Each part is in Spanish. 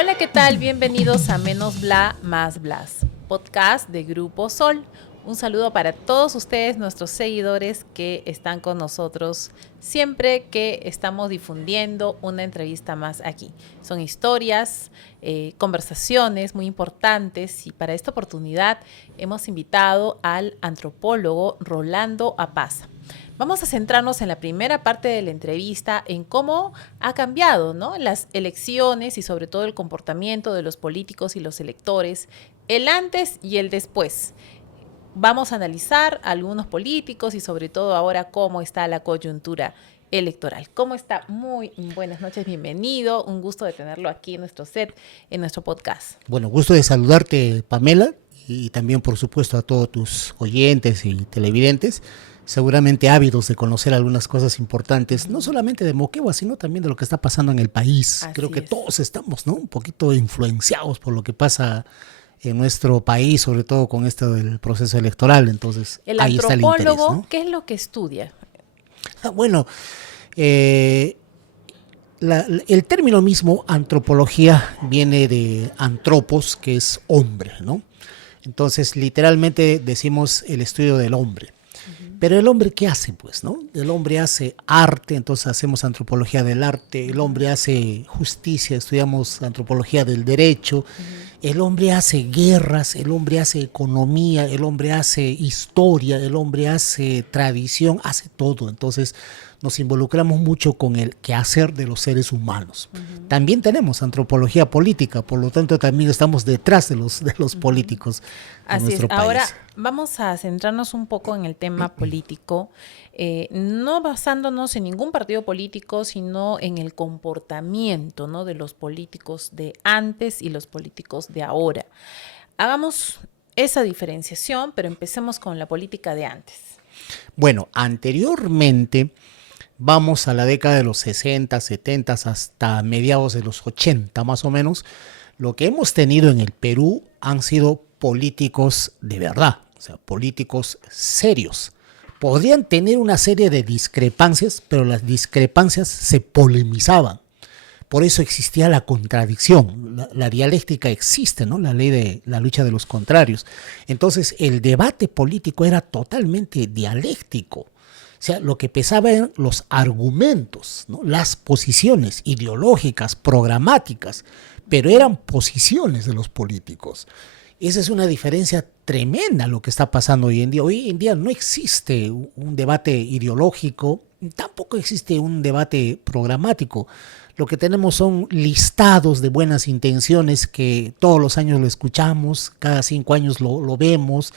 Hola, ¿qué tal? Bienvenidos a Menos Bla, Más Blas, podcast de Grupo Sol. Un saludo para todos ustedes, nuestros seguidores que están con nosotros siempre que estamos difundiendo una entrevista más aquí. Son historias, conversaciones muy importantes y para esta oportunidad hemos invitado al antropólogo Rolando Apaza. Vamos a centrarnos en la primera parte de la entrevista en cómo ha cambiado, ¿no?, las elecciones y sobre todo el comportamiento de los políticos y los electores, el antes y el después. Vamos a analizar a algunos políticos y sobre todo ahora cómo está la coyuntura electoral. ¿Cómo está? Muy buenas noches, bienvenido. Un gusto de tenerlo aquí en nuestro set, en nuestro podcast. Bueno, gusto de saludarte, Pamela, y también, por supuesto, a todos tus oyentes y televidentes, seguramente ávidos de conocer algunas cosas importantes, no solamente de Moquegua, sino también de lo que está pasando en el país. Así Creo que es. todos estamos, ¿no?, un poquito influenciados por lo que pasa en nuestro país, sobre todo con esto del proceso electoral. Entonces, El ahí está el interés, antropólogo, ¿no? ¿qué es lo que estudia? Bueno, eh, el término mismo antropología viene de antropos, que es hombre, ¿no? Entonces, literalmente decimos el estudio del hombre. Pero el hombre, ¿qué hace, pues, no? El hombre hace arte, entonces hacemos antropología del arte. El hombre hace justicia, estudiamos antropología del derecho. El hombre hace guerras, el hombre hace economía, el hombre hace historia, el hombre hace tradición, hace todo. Entonces nos involucramos mucho con el quehacer de los seres humanos. También tenemos antropología política, por lo tanto también estamos detrás de los políticos en Así es. nuestro país. Ahora vamos a centrarnos un poco en el tema político, no basándonos en ningún partido político, sino en el comportamiento, ¿no?, de los políticos de antes y los políticos de ahora. Hagamos esa diferenciación, pero empecemos con la política de antes. Bueno, anteriormente, vamos a la década de los 60, 70 hasta mediados de los 80 más o menos, lo que hemos tenido en el Perú han sido políticos de verdad, o sea, políticos serios. Podrían tener una serie de discrepancias, pero las discrepancias se polemizaban. Por eso existía la contradicción, la dialéctica existe, ¿no?, la ley de la lucha de los contrarios. Entonces, el debate político era totalmente dialéctico. O sea, lo que pesaba eran los argumentos, ¿no?, las posiciones ideológicas, programáticas, pero eran posiciones de los políticos. Esa es una diferencia tremenda lo que está pasando hoy en día. Hoy en día no existe un debate ideológico, tampoco existe un debate programático. Lo que tenemos son listados de buenas intenciones que todos los años lo escuchamos, cada 5 años lo vemos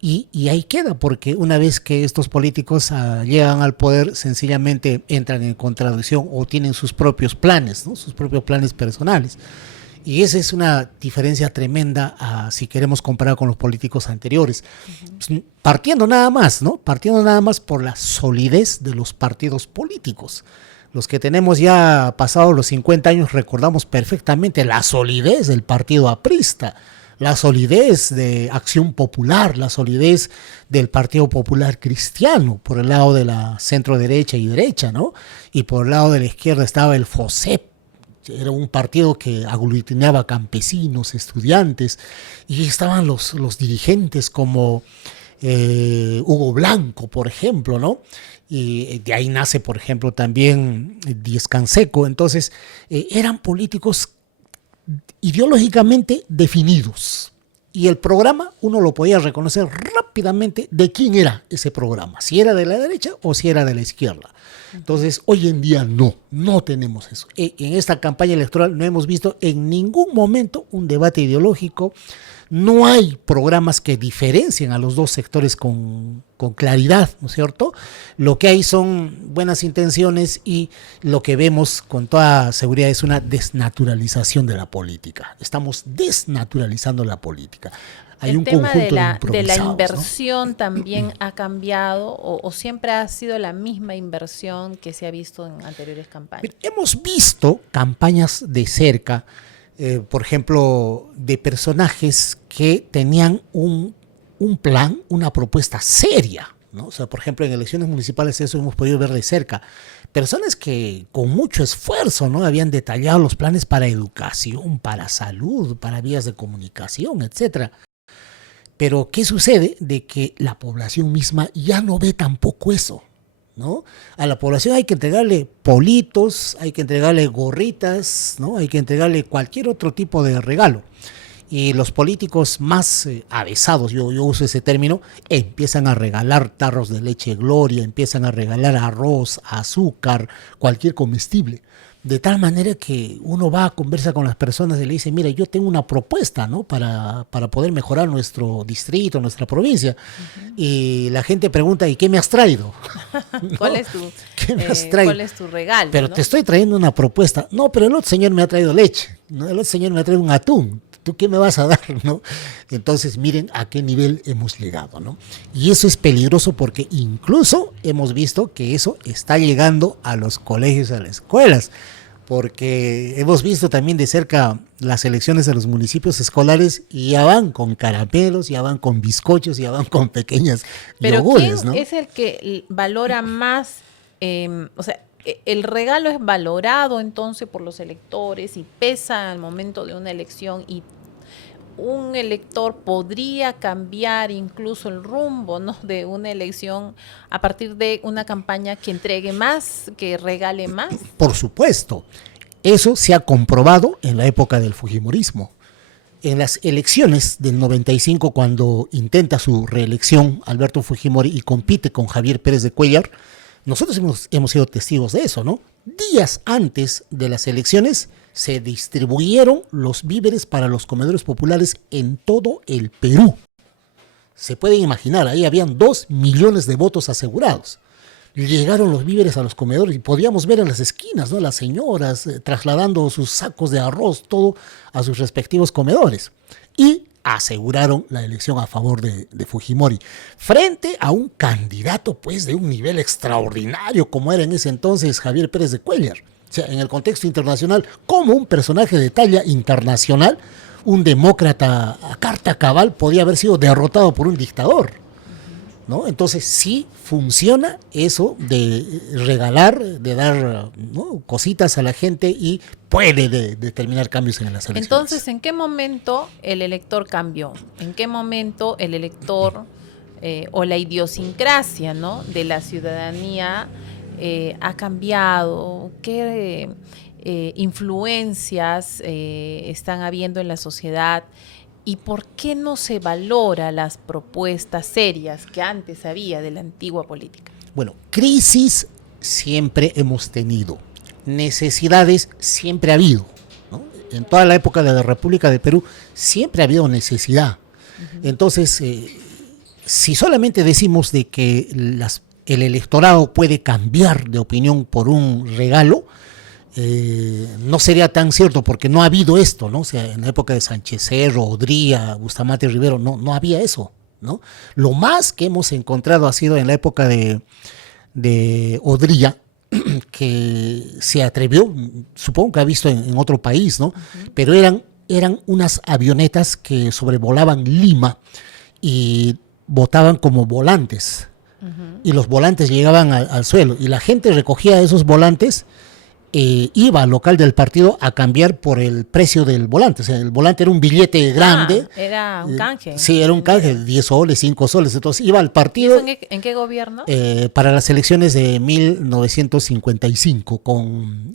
y ahí queda, porque una vez que estos políticos llegan al poder, sencillamente entran en contradicción o tienen sus propios planes, ¿no?, sus propios planes personales. Y esa es una diferencia tremenda si queremos comparar con los políticos anteriores. Partiendo nada más, ¿no? Partiendo nada más por la solidez de los partidos políticos. Los que tenemos ya pasados los 50 años recordamos perfectamente la solidez del partido aprista, la solidez de Acción Popular, la solidez del Partido Popular Cristiano, por el lado de la centro derecha y derecha, ¿no? Y por el lado de la izquierda estaba el FOSEP. Era un partido que aglutinaba campesinos, estudiantes, y estaban los dirigentes como Hugo Blanco, por ejemplo, ¿no? Y de ahí nace, por ejemplo, también Díez Canseco. Entonces, eran políticos ideológicamente definidos. Y el programa uno lo podía reconocer rápidamente de quién era ese programa, si era de la derecha o si era de la izquierda. Entonces, hoy en día no tenemos eso. En esta campaña electoral no hemos visto en ningún momento un debate ideológico. No hay programas que diferencien a los dos sectores con claridad, ¿no es cierto? Lo que hay son buenas intenciones y lo que vemos con toda seguridad es una desnaturalización de la política. Estamos desnaturalizando la política. Hay El un tema conjunto de de la improvisados, inversión, ¿no?, también ha cambiado o siempre ha sido la misma inversión que se ha visto en anteriores campañas. Hemos visto campañas de cerca, por ejemplo, de personajes que tenían un plan, una propuesta seria, ¿no? O sea, por ejemplo, en elecciones municipales eso hemos podido ver de cerca. Personas que con mucho esfuerzo, ¿no?, habían detallado los planes para educación, para salud, para vías de comunicación, etcétera. Pero ¿qué sucede? De que la población misma ya no ve tampoco eso, ¿no? A la población hay que entregarle politos, hay que entregarle gorritas, ¿no? Hay que entregarle cualquier otro tipo de regalo. Y los políticos más avesados, yo uso ese término, empiezan a regalar tarros de leche Gloria, empiezan a regalar arroz, azúcar, cualquier comestible. De tal manera que uno va a conversar con las personas y le dice, mira, yo tengo una propuesta, ¿no?, para poder mejorar nuestro distrito, nuestra provincia. Y la gente pregunta, ¿y qué me has traído? ¿No? ¿Qué me has traído? ¿Cuál es tu regalo? Pero ¿no? te estoy trayendo una propuesta. No, pero el otro señor me ha traído leche, ¿no? El otro señor me ha traído un atún. ¿Tú qué me vas a dar, no? Entonces, miren a qué nivel hemos llegado, ¿no? Y eso es peligroso porque incluso hemos visto que eso está llegando a los colegios, a las escuelas, porque hemos visto también de cerca las elecciones de los municipios escolares y ya van con caramelos, ya van con bizcochos, ya van con pequeñas Pero yogures, ¿quién ¿no? es el que valora más? O sea, el regalo es valorado entonces por los electores y pesa al momento de una elección, y un elector podría cambiar incluso el rumbo, ¿no?, de una elección a partir de una campaña que entregue más, que regale más. Por supuesto, eso se ha comprobado en la época del fujimorismo. En las elecciones del 95, cuando intenta su reelección Alberto Fujimori y compite con Javier Pérez de Cuéllar, nosotros hemos sido testigos de eso, ¿no? Días antes de las elecciones se distribuyeron los víveres para los comedores populares en todo el Perú. Se pueden imaginar, ahí habían 2 millones de votos asegurados. Llegaron los víveres a los comedores y podíamos ver en las esquinas, ¿no?, las señoras trasladando sus sacos de arroz, todo a sus respectivos comedores. Y aseguraron la elección a favor de Fujimori, frente a un candidato pues de un nivel extraordinario como era en ese entonces Javier Pérez de Cuéllar. O sea, en el contexto internacional, como un personaje de talla internacional, un demócrata a carta cabal podía haber sido derrotado por un dictador, ¿no? Entonces sí funciona eso de regalar, de dar, ¿no?, cositas a la gente, y puede determinar cambios en las elecciones. Entonces, ¿en qué momento el elector cambió? ¿En qué momento el elector o la idiosincrasia, ¿no?, de la ciudadanía ha cambiado? ¿Qué influencias están habiendo en la sociedad? ¿Y por qué no se valora las propuestas serias que antes había de la antigua política? Bueno, crisis siempre hemos tenido, necesidades siempre ha habido, ¿no? En toda la época de la República de Perú siempre ha habido necesidad. Entonces, si solamente decimos de que el electorado puede cambiar de opinión por un regalo, no sería tan cierto, porque no ha habido esto, ¿no? O sea, en la época de Sánchez Cerro, Odría, Bustamante Rivero, no había eso, ¿no? Lo más que hemos encontrado ha sido en la época de Odría, que se atrevió, supongo que ha visto en otro país, ¿no? Pero eran unas avionetas que sobrevolaban Lima y botaban como volantes, y los volantes llegaban al suelo, y la gente recogía esos volantes, iba al local del partido a cambiar por el precio del volante. O sea, el volante era un billete grande. Era un canje. Sí, era un canje, 10 soles, 5 soles. Entonces iba al partido. ¿En qué gobierno? Para las elecciones de 1955 con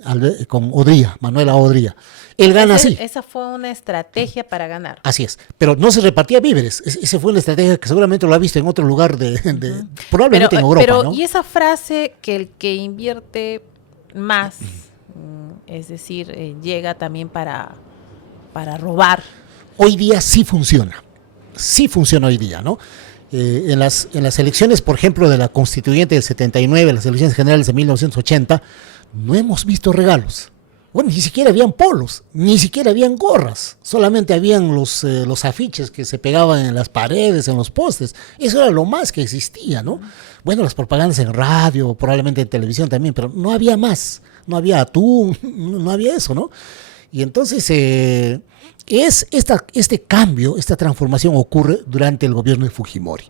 Odría, Manuel Odría. Él gana así. Esa fue una estrategia para ganar. Así es, pero no se repartía víveres. Esa fue una estrategia que seguramente lo ha visto en otro lugar, probablemente en Europa, pero, ¿no? Y esa frase que el que invierte más, es decir, llega también para robar. Hoy día sí funciona hoy día, ¿no? En las elecciones, por ejemplo, de la Constituyente del 79, las elecciones generales de 1980, no hemos visto regalos. Bueno, ni siquiera habían polos, ni siquiera habían gorras, solamente habían los afiches que se pegaban en las paredes, en los postes. Eso era lo más que existía, ¿no? Bueno, las propagandas en radio, probablemente en televisión también, pero no había más, no había atún, no había eso, ¿no? Y entonces este cambio, esta transformación ocurre durante el gobierno de Fujimori.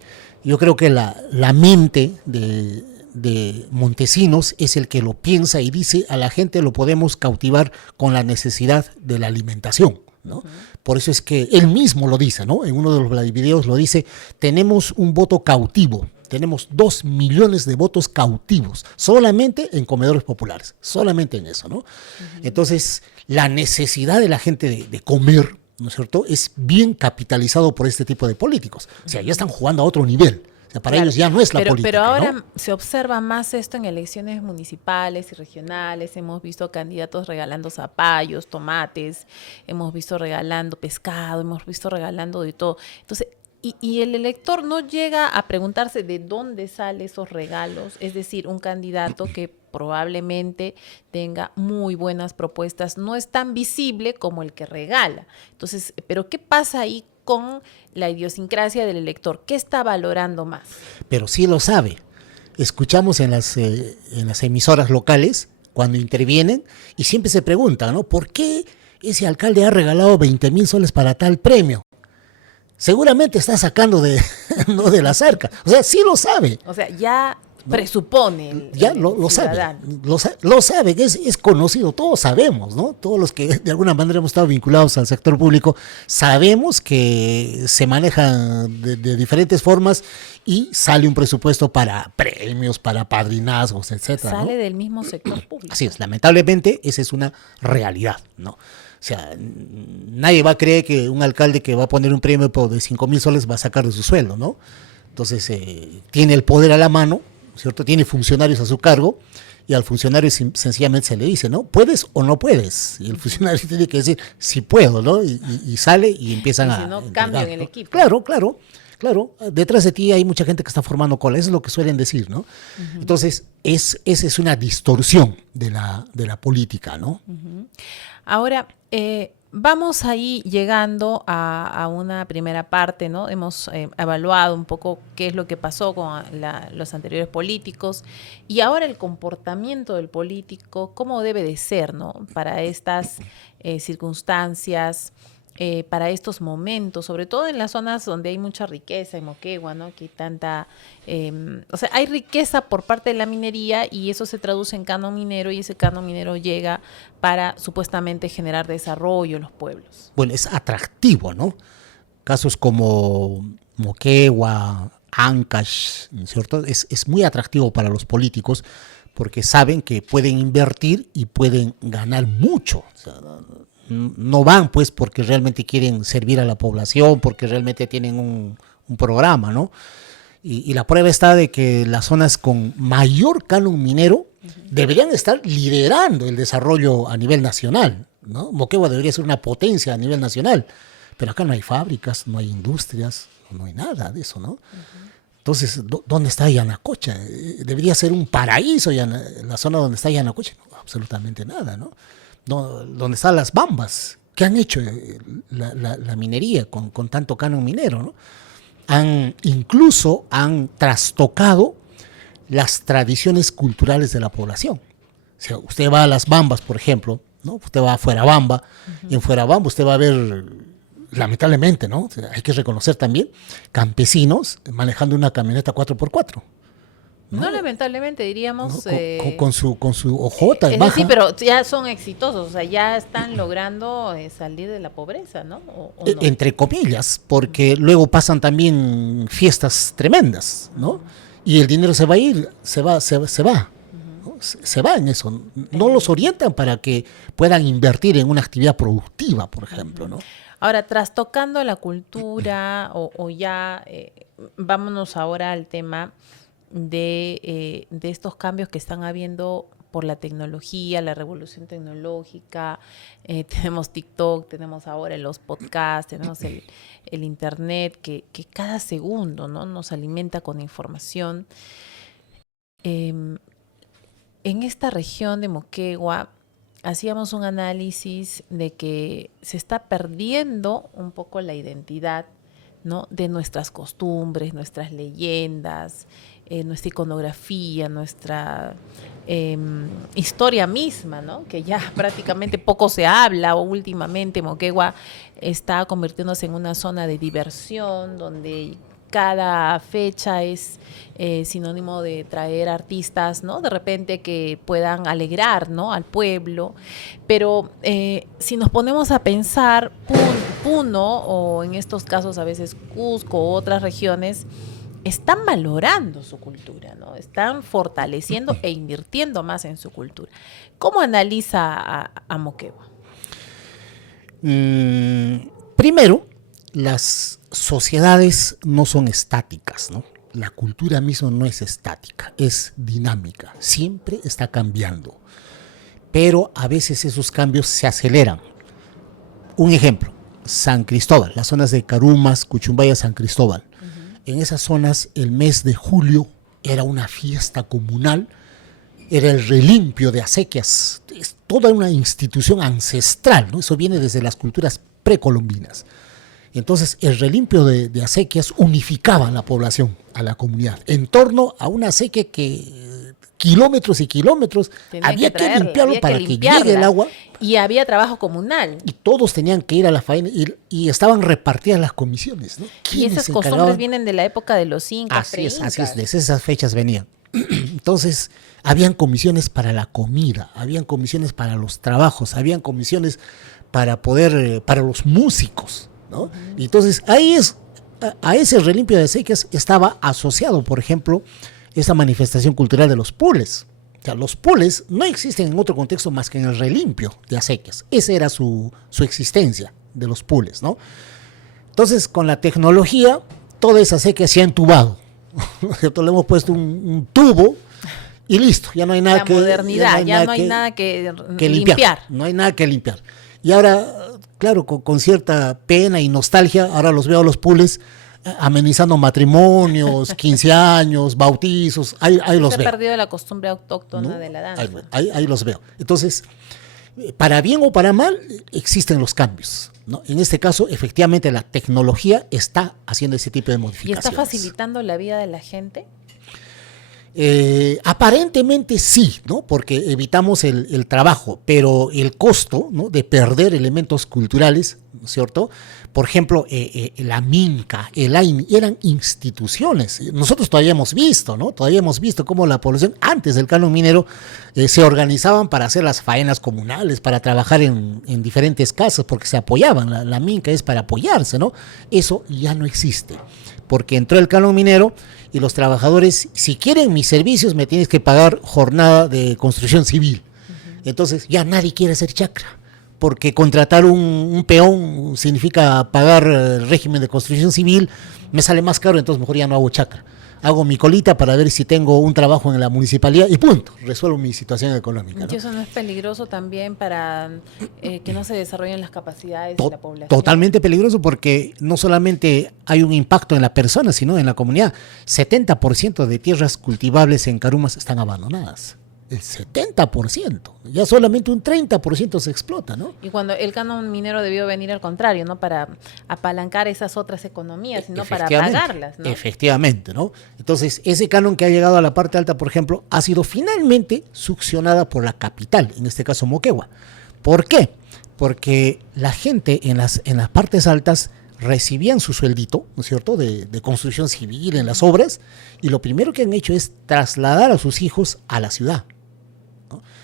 Yo creo que la mente de Montesinos es el que lo piensa y dice a la gente lo podemos cautivar con la necesidad de la alimentación, ¿no? Uh-huh. Por eso es que él mismo lo dice, ¿no? En uno de los videos lo dice, tenemos un voto cautivo, tenemos 2 millones de votos cautivos, solamente en comedores populares, solamente en eso, ¿no? Uh-huh. Entonces, la necesidad de la gente de comer, ¿no es cierto?, es bien capitalizado por este tipo de políticos. O sea, ya están jugando a otro nivel. O sea, para ellos ya no es la política. Pero ahora, ¿no?, se observa más esto en elecciones municipales y regionales. Hemos visto candidatos regalando zapallos, tomates, hemos visto regalando pescado, hemos visto regalando de todo. Entonces, y el elector no llega a preguntarse de dónde salen esos regalos. Es decir, un candidato que probablemente tenga muy buenas propuestas no es tan visible como el que regala. Entonces, ¿pero qué pasa ahí con la idiosincrasia del elector? ¿Qué está valorando más? Pero sí lo sabe. Escuchamos en las emisoras locales cuando intervienen y siempre se preguntan, ¿no?, ¿por qué ese alcalde ha regalado 20,000 soles para tal premio? Seguramente está sacando no de las arcas. O sea, sí lo sabe. O sea, ya presupone. Ya lo sabe. Lo sabe, que es conocido. Todos sabemos, ¿no? Todos los que de alguna manera hemos estado vinculados al sector público, sabemos que se maneja de diferentes formas y sale un presupuesto para premios, para padrinazgos, etcétera. Sale, ¿no?, del mismo sector público. Así es, lamentablemente esa es una realidad, ¿no? O sea, nadie va a creer que un alcalde que va a poner un premio de 5,000 soles va a sacar de su sueldo, ¿no? Entonces, tiene el poder a la mano, ¿cierto? Tiene funcionarios a su cargo y al funcionario sencillamente se le dice, ¿no?, ¿puedes o no puedes? Y el funcionario tiene que decir, sí puedo, ¿no? Y sale y empiezan a... Si no, cambian el equipo. Claro, detrás de ti hay mucha gente que está formando cola, eso es lo que suelen decir, ¿no? Uh-huh. Entonces, esa es una distorsión de la política, ¿no? Uh-huh. Ahora, vamos ahí llegando a una primera parte, ¿no? Hemos evaluado un poco qué es lo que pasó con los anteriores políticos y ahora el comportamiento del político, cómo debe de ser, ¿no?, para estas circunstancias, para estos momentos, sobre todo en las zonas donde hay mucha riqueza, en Moquegua, ¿no?, que tanta, o sea, hay riqueza por parte de la minería y eso se traduce en canon minero y ese canon minero llega para supuestamente generar desarrollo en los pueblos. Bueno, es atractivo, ¿no? Casos como Moquegua, Ancash, ¿cierto? Es muy atractivo para los políticos porque saben que pueden invertir y pueden ganar mucho. O sea, no van pues porque realmente quieren servir a la población, porque realmente tienen un programa, ¿no? Y la prueba está de que las zonas con mayor canon minero deberían estar liderando el desarrollo a nivel nacional, ¿no? Moquegua debería ser una potencia a nivel nacional, pero acá no hay fábricas, no hay industrias, no hay nada de eso, ¿no? Entonces, ¿dónde está Yanacocha? Debería ser un paraíso la zona donde está Yanacocha. No, absolutamente nada, ¿no? Donde están las bambas, ¿qué han hecho la minería con tanto canon minero, ¿no? Incluso han trastocado las tradiciones culturales de la población. O sea, usted va a las bambas, por ejemplo, ¿no? Usted va a Fuerabamba, y en Fuerabamba usted va a ver, lamentablemente, ¿no?, o sea, hay que reconocer también, campesinos manejando una camioneta 4x4. No, lamentablemente, diríamos... ¿no? Con su ojota. Es decir, pero ya son exitosos, o sea, ya están logrando salir de la pobreza, ¿no? ¿O no? Entre comillas, porque luego pasan también fiestas tremendas, ¿no? Y el dinero se va a ir, se va. ¿no? Se va en eso. No los orientan para que puedan invertir en una actividad productiva, por ejemplo, ¿no? Ahora, trastocando la cultura, o ya, vámonos ahora al tema de estos cambios que están habiendo por la tecnología, la revolución tecnológica. Tenemos TikTok, tenemos ahora los podcasts, tenemos el internet que cada segundo, ¿no?, nos alimenta con información. En esta región de Moquegua hacíamos un análisis de que se está perdiendo un poco la identidad, ¿no?, de nuestras costumbres, nuestras leyendas, nuestra iconografía, nuestra historia misma, ¿no?, que ya prácticamente poco se habla. O últimamente Moquegua está convirtiéndose en una zona de diversión donde cada fecha es sinónimo de traer artistas, ¿no? De repente que puedan alegrar, ¿no? Al pueblo. Pero si nos ponemos a pensar, Puno, o en estos casos a veces Cusco u otras regiones, están valorando su cultura, ¿no? Están fortaleciendo e invirtiendo más en su cultura. ¿Cómo analiza a Moquegua? Primero, las sociedades no son estáticas, ¿no? La cultura misma no es estática, es dinámica, siempre está cambiando. Pero a veces esos cambios se aceleran. Un ejemplo, San Cristóbal, las zonas de Carumas, Cuchumbaya, San Cristóbal. En esas zonas el mes de julio era una fiesta comunal, era el relimpio de acequias, es toda una institución ancestral, ¿no? Eso viene desde las culturas precolombinas. Entonces el relimpio de acequias unificaba a la población, a la comunidad, en torno a una acequia que kilómetros y kilómetros había que limpiarlo para que llegue el agua. Y había trabajo comunal. Y todos tenían que ir a la faena y estaban repartidas las comisiones, ¿no? Y esas costumbres vienen de la época de los incas, así es, desde esas fechas venían. Entonces, habían comisiones para la comida, habían comisiones para los trabajos, habían comisiones para poder, para los músicos, ¿no? Y entonces, ahí es, a ese relimpio de acequias estaba asociado, por ejemplo, esa manifestación cultural de los pules. O sea, los pules no existen en otro contexto más que en el relimpio de acequias. Esa era su existencia de los pules, ¿no? Entonces, con la tecnología, toda esa acequia se ha entubado. Le hemos puesto un tubo y listo, ya no hay nada que... La modernidad, ya no hay nada que limpiar. No hay nada que limpiar. Y ahora, claro, con cierta pena y nostalgia, ahora los veo a los pules amenizando matrimonios, 15 años, bautizos, ahí los veo. Se ha perdido la costumbre autóctona, ¿no?, de la danza. Ahí los veo. Entonces, para bien o para mal, existen los cambios, ¿no? En este caso, efectivamente, la tecnología está haciendo ese tipo de modificaciones. ¿Y está facilitando la vida de la gente? Aparentemente sí, ¿no? Porque evitamos el trabajo, pero el costo, ¿no?, de perder elementos culturales, ¿no es cierto? Por ejemplo, la Minca, el AINI, eran instituciones. Nosotros todavía hemos visto, ¿no? Todavía hemos visto cómo la población, antes del canon minero, se organizaban para hacer las faenas comunales, para trabajar en diferentes casas, porque se apoyaban. La Minca es para apoyarse, ¿no? Eso ya no existe, porque entró el canon minero y los trabajadores, si quieren mis servicios, me tienes que pagar jornada de construcción civil. Entonces ya nadie quiere hacer chacra, porque contratar un peón significa pagar el régimen de construcción civil, me sale más caro, entonces mejor ya no hago chacra. Hago mi colita para ver si tengo un trabajo en la municipalidad y punto, resuelvo mi situación económica, ¿no? ¿Y eso no es peligroso también para que no se desarrollen las capacidades de la población? Totalmente peligroso, porque no solamente hay un impacto en la persona, sino en la comunidad. 70% de tierras cultivables en Carumas están abandonadas. El 70%, ya solamente un 30% se explota, ¿no? Y cuando el canon minero debió venir al contrario, ¿no? Para apalancar esas otras economías, sino para pagarlas, ¿no? Efectivamente, ¿no? Entonces, ese canon que ha llegado a la parte alta, por ejemplo, ha sido finalmente succionada por la capital, en este caso Moquegua. ¿Por qué? Porque la gente en las partes altas recibían su sueldito, ¿no es cierto?, de construcción civil en las obras, y lo primero que han hecho es trasladar a sus hijos a la ciudad.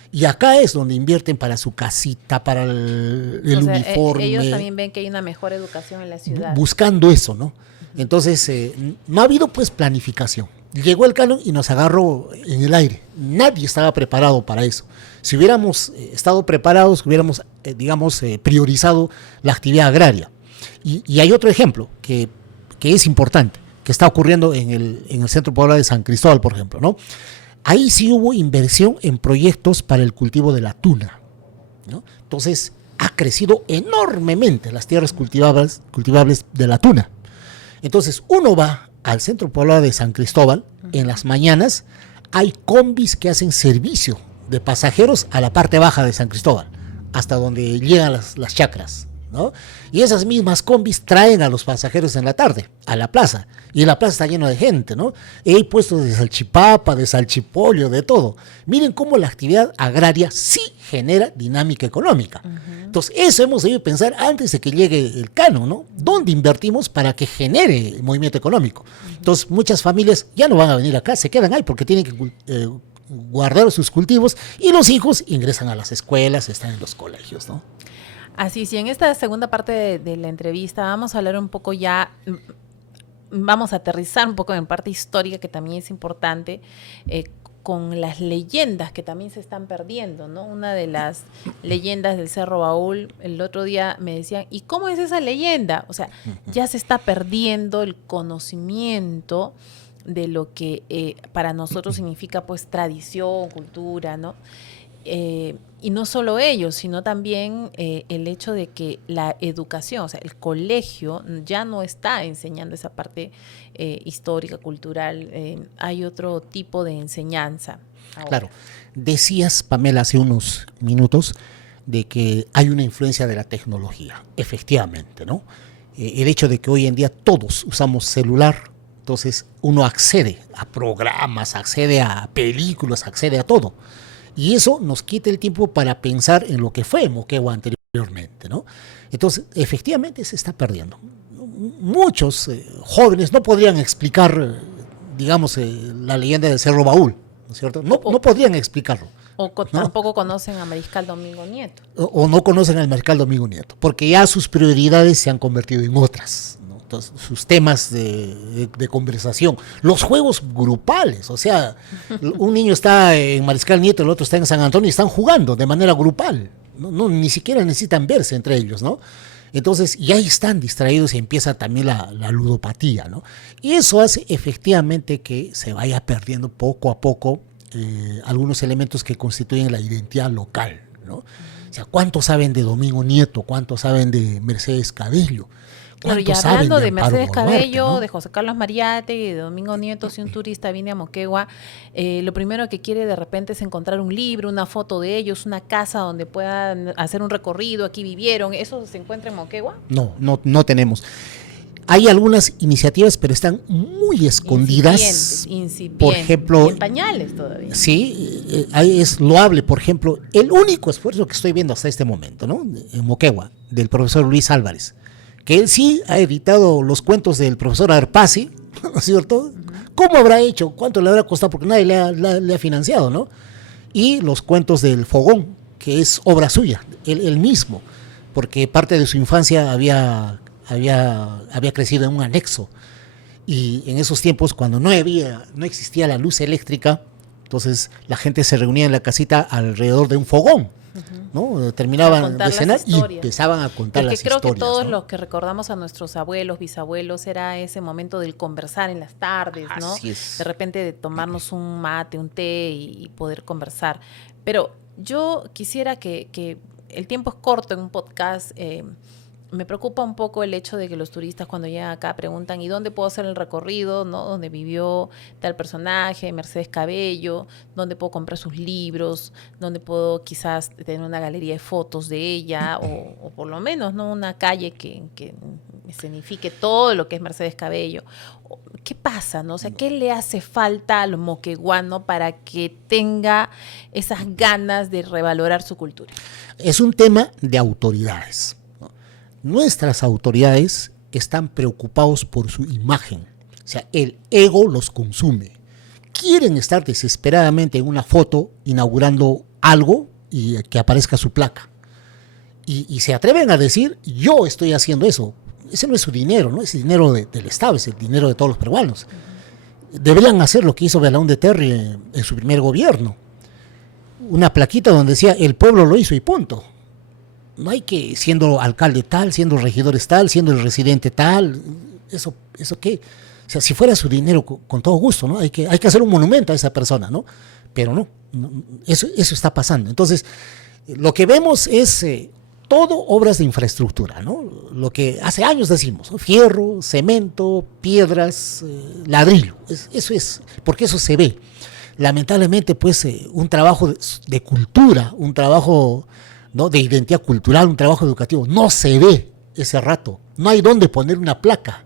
Y acá es donde invierten para su casita, para el uniforme. Ellos también ven que hay una mejor educación en la ciudad. Buscando eso, ¿no? Entonces, no ha habido pues planificación. Llegó el canon y nos agarró en el aire. Nadie estaba preparado para eso. Si hubiéramos estado preparados, hubiéramos, priorizado la actividad agraria. Y hay otro ejemplo que es importante, que está ocurriendo en el centro poblado de San Cristóbal, por ejemplo, ¿no? Ahí sí hubo inversión en proyectos para el cultivo de la tuna, ¿no? Entonces, ha crecido enormemente las tierras cultivables de la tuna. Entonces, uno va al centro poblado de San Cristóbal, en las mañanas hay combis que hacen servicio de pasajeros a la parte baja de San Cristóbal, hasta donde llegan las chacras, ¿no? Y esas mismas combis traen a los pasajeros en la tarde a la plaza, y la plaza está llena de gente, ¿no? Y hay puestos de salchipapa, de salchipollo, de todo. Miren cómo la actividad agraria sí genera dinámica económica. Entonces, eso hemos debido pensar antes de que llegue el canon, ¿no? ¿Dónde invertimos para que genere movimiento económico? Entonces, muchas familias ya no van a venir acá, se quedan ahí porque tienen que guardar sus cultivos, y los hijos ingresan a las escuelas, están en los colegios, ¿no? Así, sí, en esta segunda parte de la entrevista vamos a hablar un poco ya, vamos a aterrizar un poco en parte histórica, que también es importante, con las leyendas que también se están perdiendo, ¿no? Una de las leyendas del Cerro Baúl, el otro día me decían, ¿y cómo es esa leyenda? O sea, ya se está perdiendo el conocimiento de lo que para nosotros significa pues tradición, cultura, ¿no? Y no solo ello, sino también el hecho de que la educación, o sea, el colegio ya no está enseñando esa parte histórica, cultural, hay otro tipo de enseñanza ahora. Claro, decías, Pamela, hace unos minutos de que hay una influencia de la tecnología, efectivamente, ¿no? El hecho de que hoy en día todos usamos celular, entonces uno accede a programas, accede a películas, accede a todo. Y eso nos quita el tiempo para pensar en lo que fue Moquegua anteriormente, ¿no? Entonces, efectivamente se está perdiendo. Muchos jóvenes no podrían explicar, digamos, la leyenda del Cerro Baúl, ¿no es cierto? No podrían explicarlo. O ¿no? Tampoco conocen a Mariscal Domingo Nieto. O no conocen al Mariscal Domingo Nieto, porque ya sus prioridades se han convertido en otras, ¿no? Entonces, sus temas de conversación, los juegos grupales, o sea, un niño está en Mariscal Nieto, el otro está en San Antonio y están jugando de manera grupal, no, ni siquiera necesitan verse entre ellos, ¿no? Entonces ya están distraídos y empieza también la ludopatía, ¿no? Y eso hace efectivamente que se vaya perdiendo poco a poco algunos elementos que constituyen la identidad local, ¿no? O sea, ¿cuántos saben de Domingo Nieto? ¿Cuántos saben de Mercedes Cabello? Claro, y hablando de Mercedes Cabello, ¿no? De José Carlos Mariátegui, de Domingo Nieto, si un turista viene a Moquegua, lo primero que quiere de repente es encontrar un libro, una foto de ellos, una casa donde puedan hacer un recorrido, aquí vivieron. ¿Eso se encuentra en Moquegua? No tenemos. Hay algunas iniciativas, pero están muy escondidas. Incipientes. Por ejemplo, en pañales todavía. Sí, es loable. Por ejemplo, el único esfuerzo que estoy viendo hasta este momento, ¿no? En Moquegua, del profesor Luis Álvarez, que él sí ha editado los cuentos del profesor Arpasi, ¿no es cierto? ¿Cómo habrá hecho? ¿Cuánto le habrá costado? Porque nadie le ha financiado, ¿no? Y los cuentos del Fogón, que es obra suya, él mismo, porque parte de su infancia había crecido en un anexo. Y en esos tiempos, cuando no existía la luz eléctrica, entonces la gente se reunía en la casita alrededor de un fogón. ¿No? Terminaban de cenar y empezaban a contar las historias. Creo que todos, ¿no? los que recordamos a nuestros abuelos, bisabuelos, era ese momento del conversar en las tardes, ¿no? Así es. De repente de tomarnos un mate, un té y poder conversar. Pero yo quisiera que el tiempo es corto en un podcast. Me preocupa un poco el hecho de que los turistas cuando llegan acá preguntan ¿y dónde puedo hacer el recorrido? ¿No? ¿Dónde vivió tal personaje, Mercedes Cabello? ¿Dónde puedo comprar sus libros? ¿Dónde puedo quizás tener una galería de fotos de ella? O por lo menos, ¿no? Una calle que signifique todo lo que es Mercedes Cabello. ¿Qué pasa, no? O sea, ¿qué le hace falta al moqueguano para que tenga esas ganas de revalorar su cultura? Es un tema de autoridades. Nuestras autoridades están preocupados por su imagen, o sea, el ego los consume. Quieren estar desesperadamente en una foto inaugurando algo y que aparezca su placa. Y se atreven a decir, yo estoy haciendo eso. Ese no es su dinero, ¿no? Es el dinero del Estado, es el dinero de todos los peruanos. Deberían hacer lo que hizo Belaúnde Terry en su primer gobierno. Una plaquita donde decía, el pueblo lo hizo y punto. No hay que, siendo alcalde tal, siendo regidores tal, siendo el residente tal, ¿eso qué? O sea, si fuera su dinero, con todo gusto, ¿no? Hay que hacer un monumento a esa persona, ¿no? Pero no, eso está pasando. Entonces, lo que vemos es todo obras de infraestructura, ¿no? Lo que hace años decimos, ¿no? Fierro, cemento, piedras, ladrillo. Eso es, porque eso se ve. Lamentablemente, pues, un trabajo de cultura, un trabajo ¿no? De identidad cultural, un trabajo educativo. No se ve ese rato, no hay dónde poner una placa,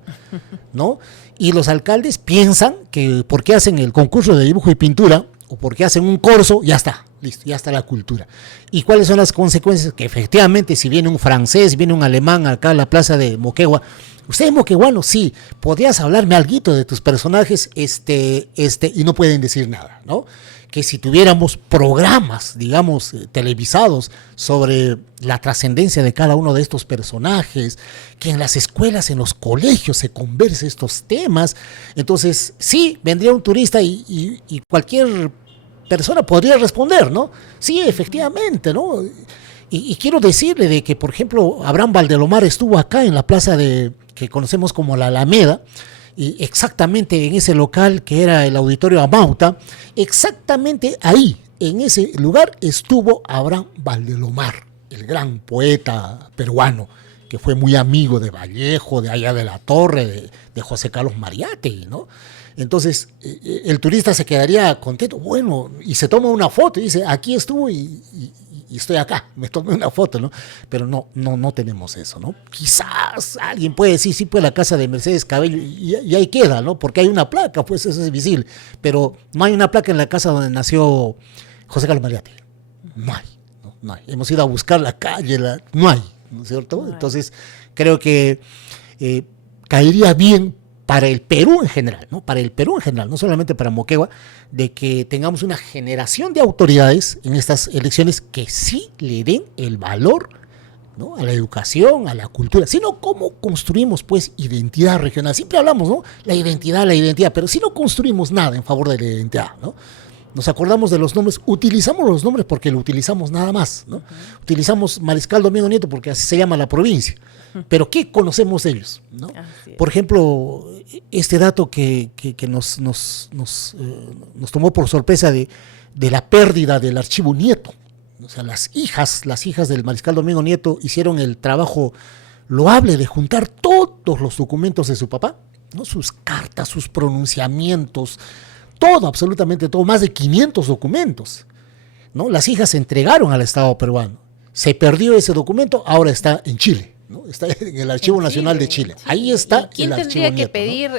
¿no? Y los alcaldes piensan que porque hacen el concurso de dibujo y pintura o porque hacen un corso, ya está, listo, ya está la cultura. ¿Y cuáles son las consecuencias? Que efectivamente si viene un francés, viene un alemán acá a la plaza de Moquegua, usted es moqueguano, sí, podrías hablarme alguito de tus personajes, y no pueden decir nada, ¿no? Que si tuviéramos programas, digamos, televisados sobre la trascendencia de cada uno de estos personajes, que en las escuelas, en los colegios se converse estos temas, entonces sí, vendría un turista y cualquier persona podría responder, ¿no? Sí, efectivamente, ¿no? Y quiero decirle de que, por ejemplo, Abraham Valdelomar estuvo acá en la plaza que conocemos como la Alameda, y exactamente en ese local que era el Auditorio Amauta, exactamente ahí, en ese lugar, estuvo Abraham Valdelomar, el gran poeta peruano, que fue muy amigo de Vallejo, de allá de la Torre, de José Carlos Mariátegui, ¿no? Entonces, el turista se quedaría contento, bueno, y se toma una foto y dice, aquí estuvo y estoy acá, me tomé una foto, ¿no? Pero no tenemos eso, ¿no? Quizás alguien puede decir, sí, pues la casa de Mercedes Cabello, y ahí queda, ¿no? Porque hay una placa, pues eso es visible, pero no hay una placa en la casa donde nació José Carlos Mariátegui, no hay, no hay. Hemos ido a buscar la calle, no hay, ¿no es cierto? No. Entonces, creo que caería bien para el Perú en general, ¿no? Para el Perú en general, no solamente para Moquegua, de que tengamos una generación de autoridades en estas elecciones que sí le den el valor, ¿no? A la educación, a la cultura, sino cómo construimos pues identidad regional. Siempre hablamos, ¿no? La identidad, pero si no construimos nada en favor de la identidad, ¿no? Nos acordamos de los nombres, utilizamos los nombres porque lo utilizamos nada más, ¿no? Utilizamos Mariscal Domingo Nieto porque así se llama la provincia. Pero ¿qué conocemos de ellos? ¿No? Por ejemplo, este dato que nos tomó por sorpresa de la pérdida del archivo Nieto. O sea, las hijas del Mariscal Domingo Nieto hicieron el trabajo loable de juntar todos los documentos de su papá, ¿no? Sus cartas, sus pronunciamientos, todo, absolutamente todo, más de 500 documentos, ¿no? Las hijas se entregaron al Estado peruano. Se perdió ese documento, ahora está en Chile, ¿no? Está en el Archivo Nacional de Chile. Ahí está. ¿Y quién tendría que pedir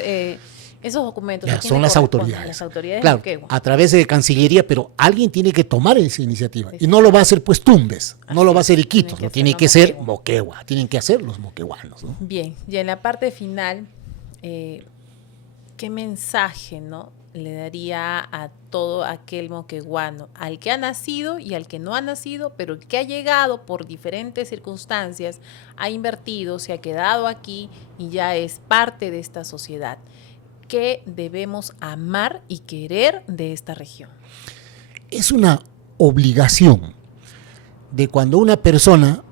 esos documentos? Ya, son las autoridades. Las autoridades, claro, a través de Cancillería, pero alguien tiene que tomar esa iniciativa. Y no lo va a hacer pues Tumbes, no lo va a hacer Iquitos, lo tiene que ser Moquegua, tienen que hacer los moqueguanos, ¿no? Bien, y en la parte final, ¿qué mensaje, no, le daría a todo aquel moqueguano, al que ha nacido y al que no ha nacido, pero que ha llegado por diferentes circunstancias, ha invertido, se ha quedado aquí y ya es parte de esta sociedad? ¿Qué debemos amar y querer de esta región? Es una obligación de cuando una persona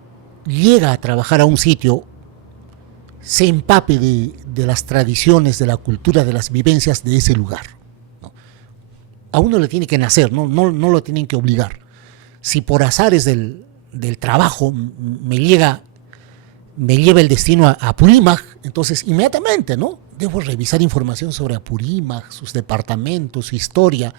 llega a trabajar a un sitio, se empape de las tradiciones, de la cultura, de las vivencias de ese lugar. A uno le tiene que nacer, no lo tienen que obligar. Si por azares del trabajo me lleva el destino a Apurímac, entonces inmediatamente, ¿no? Debo revisar información sobre Apurímac, sus departamentos, su historia,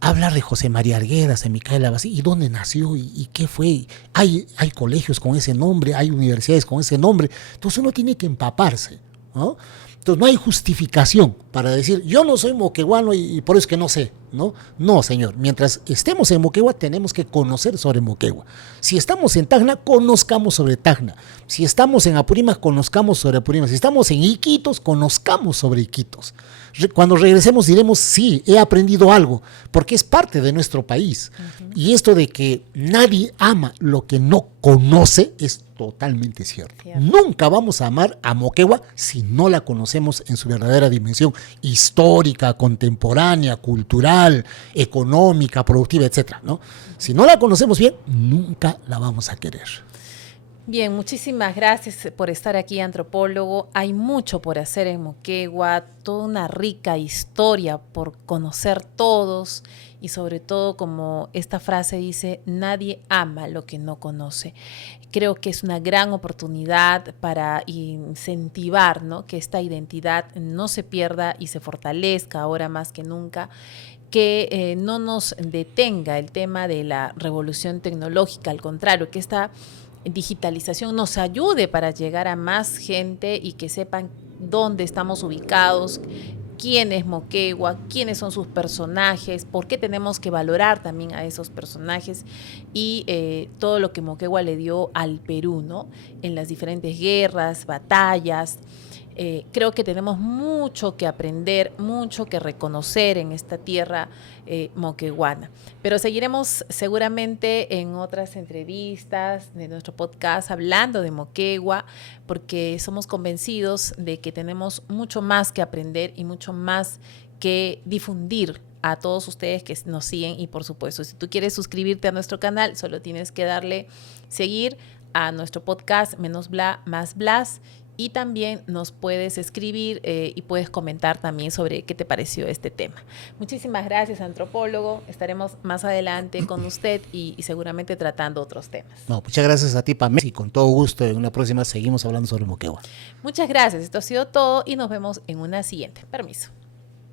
hablar de José María Arguedas, de Micaela Basí, y dónde nació y qué fue. Hay colegios con ese nombre, hay universidades con ese nombre, entonces uno tiene que empaparse, ¿no? Entonces no hay justificación para decir, yo no soy moqueguano y por eso es que no sé, ¿no? No, señor, mientras estemos en Moquegua tenemos que conocer sobre Moquegua. Si estamos en Tacna, conozcamos sobre Tacna. Si estamos en Apurímac, conozcamos sobre Apurímac. Si estamos en Iquitos, conozcamos sobre Iquitos. Cuando regresemos diremos, sí, he aprendido algo, porque es parte de nuestro país. Y esto de que nadie ama lo que no conoce es totalmente cierto. Nunca vamos a amar a Moquegua si no la conocemos en su verdadera dimensión histórica, contemporánea, cultural, económica, productiva, etcétera, ¿no? Si no la conocemos bien, nunca la vamos a querer. Bien, muchísimas gracias por estar aquí, antropólogo. Hay mucho por hacer en Moquegua, toda una rica historia por conocer todos y sobre todo, como esta frase dice, nadie ama lo que no conoce. Creo que es una gran oportunidad para incentivar, ¿no?, que esta identidad no se pierda y se fortalezca ahora más que nunca. que no nos detenga el tema de la revolución tecnológica, al contrario, que esta digitalización nos ayude para llegar a más gente y que sepan dónde estamos ubicados, quién es Moquegua, quiénes son sus personajes, por qué tenemos que valorar también a esos personajes y todo lo que Moquegua le dio al Perú, ¿no? En las diferentes guerras, batallas. Creo que tenemos mucho que aprender, mucho que reconocer en esta tierra moqueguana. Pero seguiremos seguramente en otras entrevistas de nuestro podcast hablando de Moquegua, porque somos convencidos de que tenemos mucho más que aprender y mucho más que difundir a todos ustedes que nos siguen. Y por supuesto, si tú quieres suscribirte a nuestro canal, solo tienes que darle seguir a nuestro podcast Menos Bla Más Blas. Y también nos puedes escribir y puedes comentar también sobre qué te pareció este tema. Muchísimas gracias, antropólogo. Estaremos más adelante con usted y seguramente tratando otros temas. No, muchas gracias a ti, Pamela, y con todo gusto en una próxima seguimos hablando sobre Moquegua. Muchas gracias. Esto ha sido todo y nos vemos en una siguiente. Permiso.